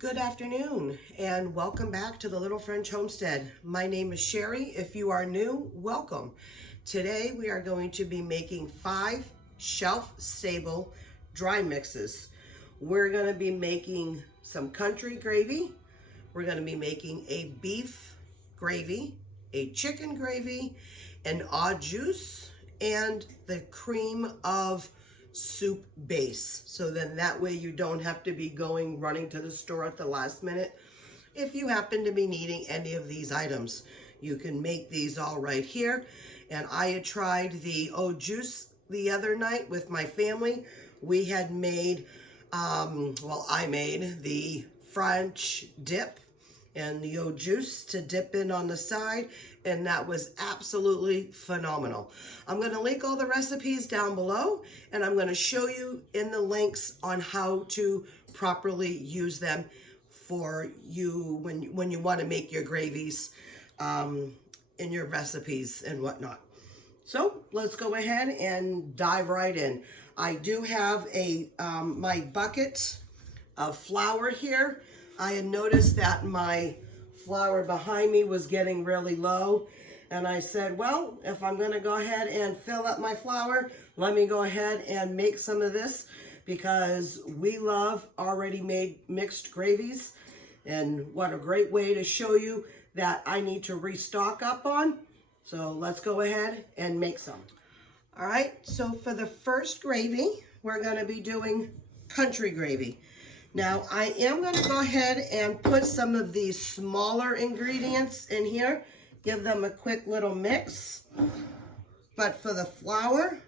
Good afternoon and welcome back to the Little French Homestead. My name is Sherry. If you are new, welcome. Today we are going to be making 5 shelf-stable dry mixes. We're going to be making some country gravy. We're going to be making a beef gravy, a chicken gravy, an au jus, and the cream of soup base. So then that way you don't have to be running to the store at the last minute. If you happen to be needing any of these items, you can make these all right here. And I had tried the au jus the other night with my family. We had made, I made the French dip and the au jus to dip in on the side, and that was absolutely phenomenal. I'm going to link all the recipes down below, and I'm going to show you in the links on how to properly use them for you when you want to make your gravies in your recipes and whatnot. So let's go ahead and dive right in. I do have my bucket of flour here. I had noticed that my flour behind me was getting really low, and I said, well, if I'm going to go ahead and fill up my flour, let me go ahead and make some of this, because we love already made mixed gravies, and what a great way to show you that I need to restock up on. So let's go ahead and make some. All right, so for the first gravy, we're going to be doing country gravy. Now, I am going to go ahead and put some of these smaller ingredients in here, give them a quick little mix. But for the flour,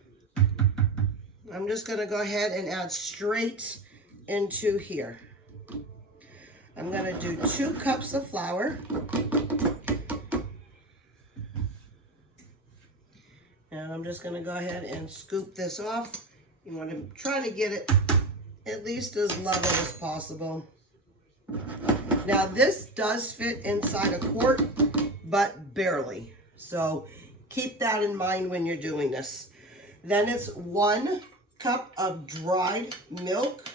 I'm just going to go ahead and add straight into here. I'm going to do 2 cups of flour. And I'm just going to go ahead and scoop this off. You want to try to get it at least as level as possible. Now this does fit inside a quart, but barely. So keep that in mind when you're doing this. Then it's 1 cup of dried milk.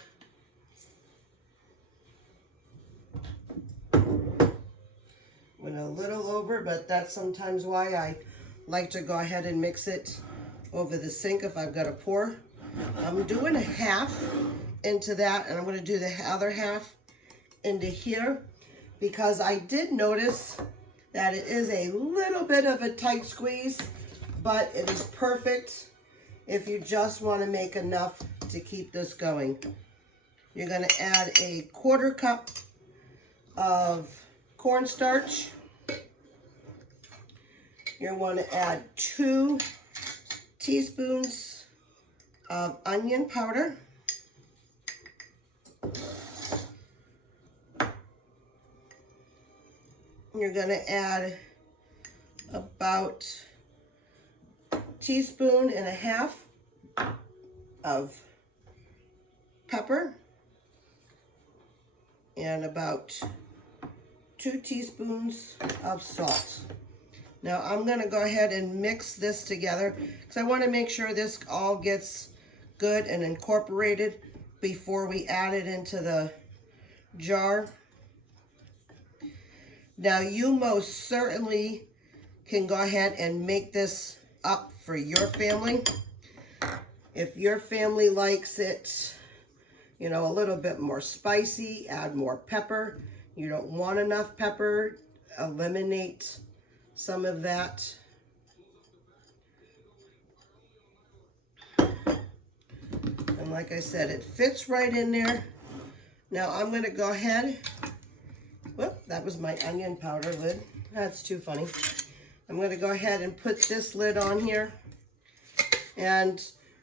Went a little over, but that's sometimes why I like to go ahead and mix it over the sink if I've got to pour. I'm doing a half into that, and I'm going to do the other half into here, because I did notice that it is a little bit of a tight squeeze, but it is perfect if you just want to make enough to keep this going. You're going to add a 1/4 cup of cornstarch. You're going to add 2 teaspoons of onion powder. You're going to add about 1.5 teaspoons of pepper and about 2 teaspoons of salt. Now I'm going to go ahead and mix this together, because I want to make sure this all gets good and incorporated before we add it into the jar. Now you most certainly can go ahead and make this up for your family. If your family likes it, you know, a little bit more spicy, add more pepper. You don't want enough pepper, eliminate some of that. And like I said, it fits right in there. Now I'm going to go ahead. Whoop, that was my onion powder lid. That's too funny. I'm going to go ahead and put this lid on here. And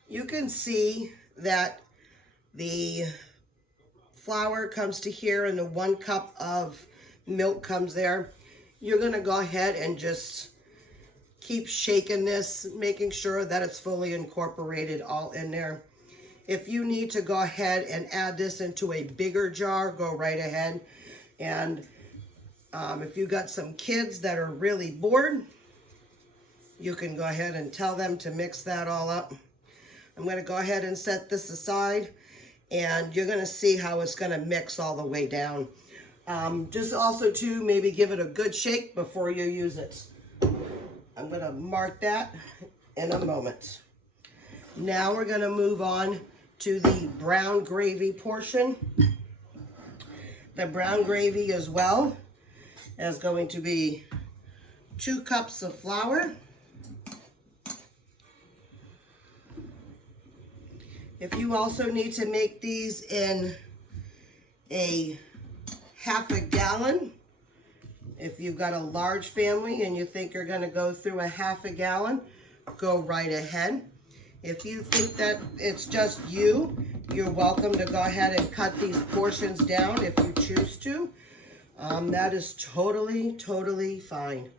you can see that the flour comes to here and the 1 cup of milk comes there. You're going to go ahead and just keep shaking this, making sure that it's fully incorporated all in there. If you need to go ahead and add this into a bigger jar, go right ahead. And if you got some kids that are really bored, you can go ahead and tell them to mix that all up. I'm going to go ahead and set this aside, and you're gonna see how it's gonna mix all the way down. Just also to maybe give it a good shake before you use it. I'm gonna mark that in a moment. Now we're gonna move on to the brown gravy portion. The brown gravy as well is going to be 2 cups of flour. If you also need to make these in a half a gallon, if you've got a large family and you think you're gonna go through a half a gallon, go right ahead. If you think that it's just you, you're welcome to go ahead and cut these portions down if you choose to. That is totally fine.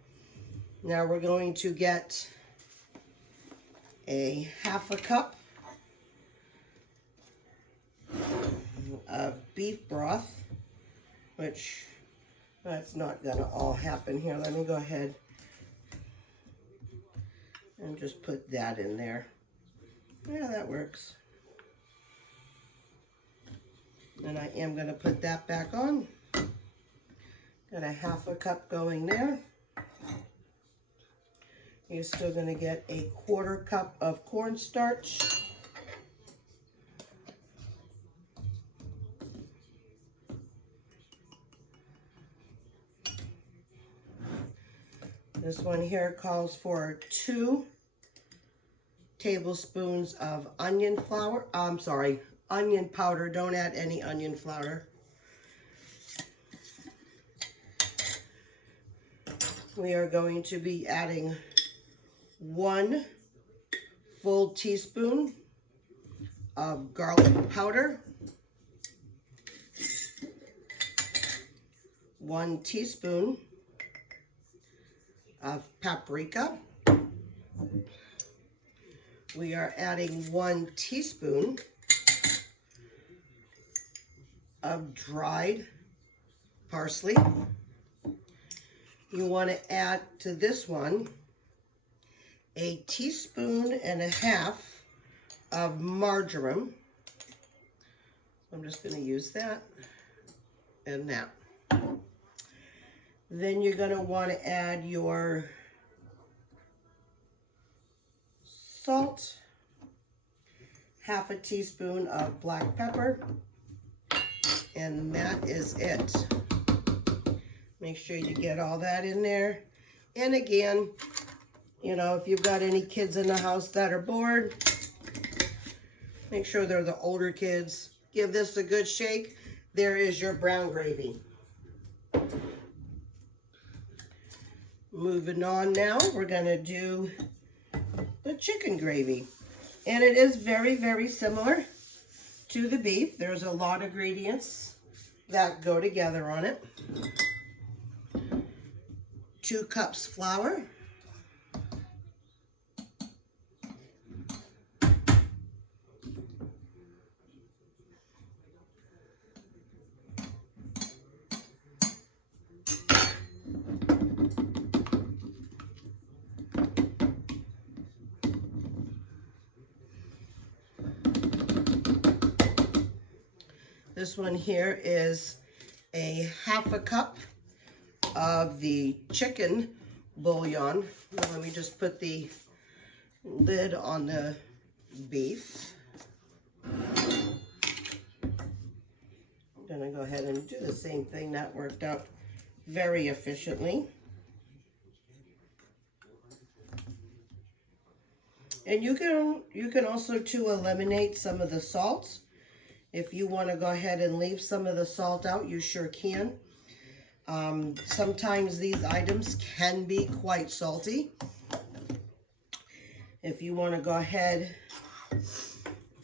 Now we're going to get a half a cup of beef broth, which that's not gonna all happen here. Let me go ahead and just put that in there. Yeah, that works. And I am gonna put that back on. Got a half a cup going there. You're still gonna get a 1/4 cup of cornstarch. This one here calls for 2 tablespoons of onion flour. Onion powder. Don't add any onion flour. We are going to be adding 1 full teaspoon of garlic powder, 1 teaspoon of paprika. We are adding 1 teaspoon of dried parsley. You want to add to this one a 1.5 teaspoons of marjoram. I'm just going to use that and that. Then you're going to want to add your salt, 1/2 teaspoon of black pepper, and that is it. Make sure you get all that in there. And again, you know, if you've got any kids in the house that are bored, make sure they're the older kids. Give this a good shake. There is your brown gravy. Moving on now, we're gonna do the chicken gravy. And it is very similar to the beef. There's a lot of ingredients that go together on it. 2 cups flour. This one here is a 1/2 cup of the chicken bouillon. Now, let me just put the lid on the beef. I'm gonna go ahead and do the same thing. That worked out very efficiently. And you can also too eliminate some of the salt. If you want to go ahead and leave some of the salt out, you sure can. Sometimes these items can be quite salty. If you want to go ahead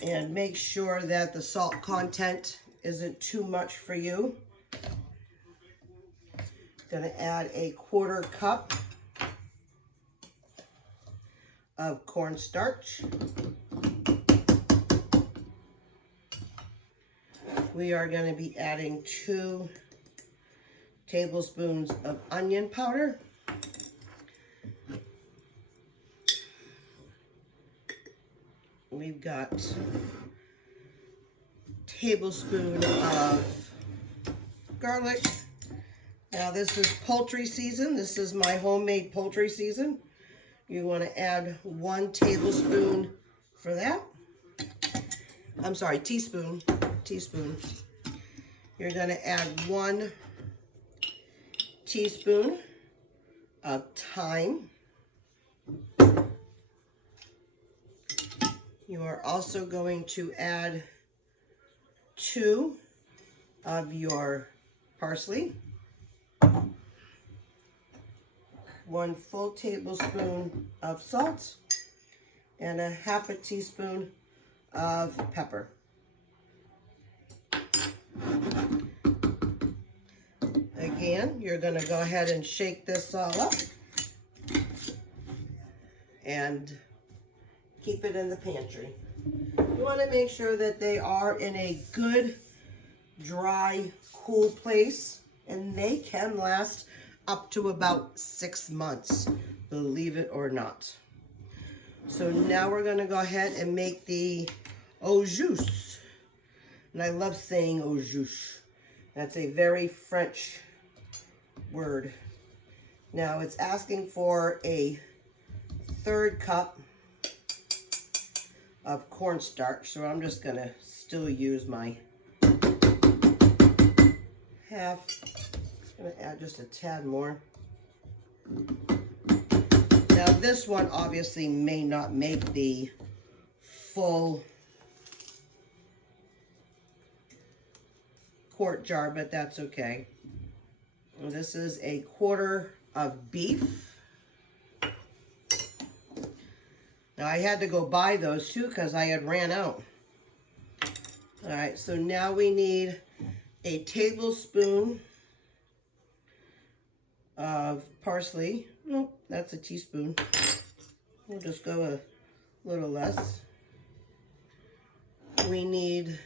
and make sure that the salt content isn't too much for you, I'm going to add a 1/4 cup of cornstarch. We are going to be adding 2 tablespoons of onion powder. We've got tablespoon of garlic. Now this is poultry season. This is my homemade poultry season. You want to add 1 tablespoon for that. I'm sorry, teaspoon. You're going to add 1 teaspoon of thyme. You are also going to add 2 of your parsley, 1 full tablespoon of salt, and 1/2 teaspoon of pepper. Again, you're going to go ahead and shake this all up and keep it in the pantry. You want to make sure that they are in a good, dry, cool place, and they can last up to about 6 months, believe it or not. So now we're going to go ahead and make the au jus. And I love saying au jus. That's a very French word. Now it's asking for a 1/3 cup of cornstarch, so I'm just going to still use my 1/2. I'm going to add just a tad more. Now this one obviously may not make the full quart jar, but that's okay. And this is a 1/4 of beef. Now I had to go buy those too because I had ran out. All right, so now we need a tablespoon of parsley. Nope, that's a teaspoon. We'll just go a little less. We need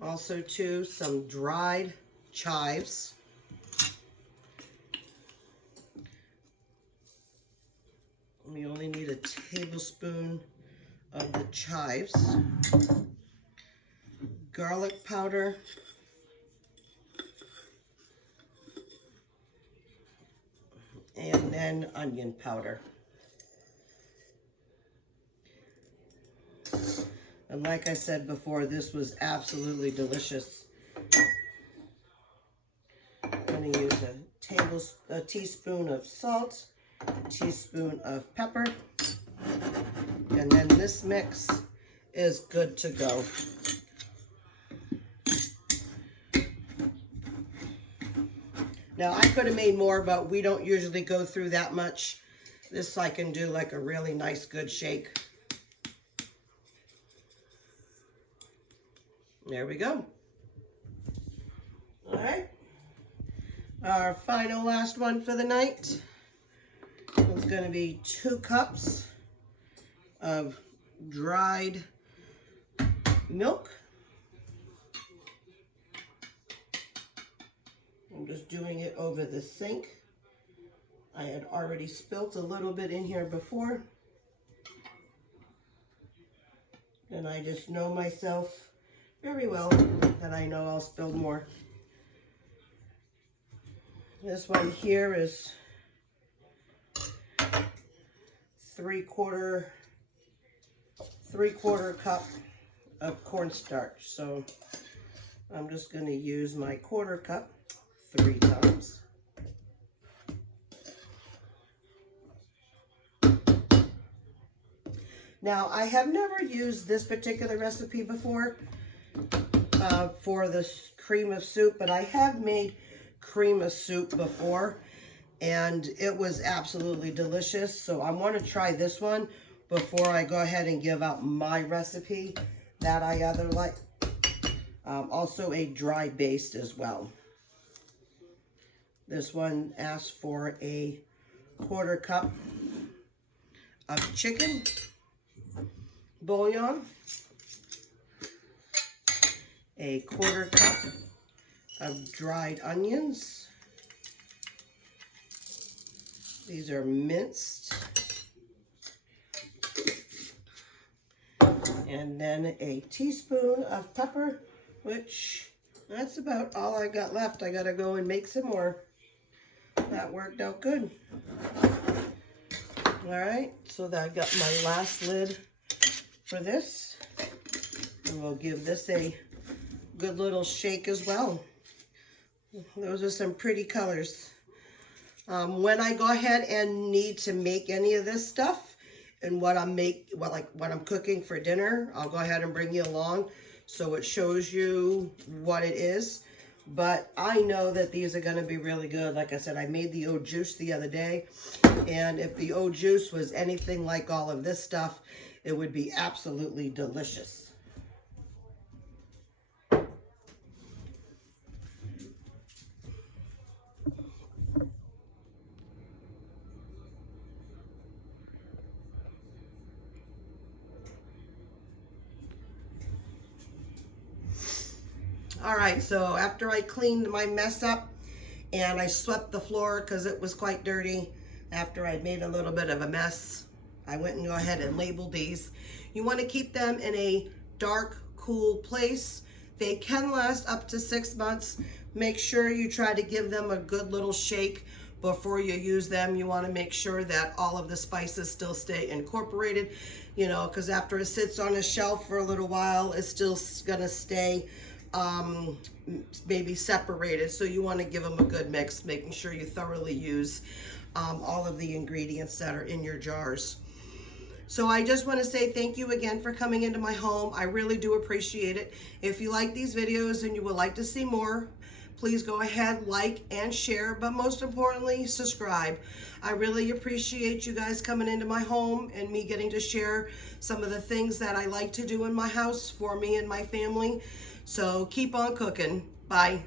also too some dried chives. We only need a tablespoon of the chives. Garlic powder. And then onion powder. And like I said before, this was absolutely delicious. I'm going to use a teaspoon of salt, a teaspoon of pepper, and then this mix is good to go. Now I could have made more, but we don't usually go through that much. This I can do like a really nice good shake. There we go. All right. Our final last one for the night is going to be 2 cups of dried milk. I'm just doing it over the sink. I had already spilt a little bit in here before. And I just know myself very well that I know I'll spill more. This one here is 3/4 cup of cornstarch. So I'm just going to use my 1/4 cup 3 times. Now I have never used this particular recipe before for this cream of soup, but I have made cream of soup before and it was absolutely delicious. So I want to try this one before I go ahead and give out my recipe that I other like. Also a dry baste as well. This one asks for a 1/4 cup of chicken bouillon, a 1/4 cup of dried onions. These are minced. And then a teaspoon of pepper, which that's about all I got left. I gotta go and make some more. That worked out good. All right, so that I got my last lid for this. And we'll give this a good little shake as well. Those are some pretty colors. When I go ahead and need to make any of this stuff and what I'm cooking for dinner, I'll go ahead and bring you along so it shows you what it is. But I know that these are gonna be really good. Like I said, I made the au juice the other day, and if the au juice was anything like all of this stuff, it would be absolutely delicious. All right, so after I cleaned my mess up and I swept the floor because it was quite dirty, after I made a little bit of a mess, I went and go ahead and labeled these. You want to keep them in a dark, cool place. They can last up to 6 months. Make sure you try to give them a good little shake before you use them. You want to make sure that all of the spices still stay incorporated, you know, because after it sits on a shelf for a little while, it's still gonna stay maybe separated. So you want to give them a good mix, making sure you thoroughly use all of the ingredients that are in your jars. So I just want to say thank you again for coming into my home. I really do appreciate it. If you like these videos and you would like to see more, please go ahead, like and share, but most importantly, subscribe. I really appreciate you guys coming into my home and me getting to share some of the things that I like to do in my house for me and my family. So keep on cooking. Bye.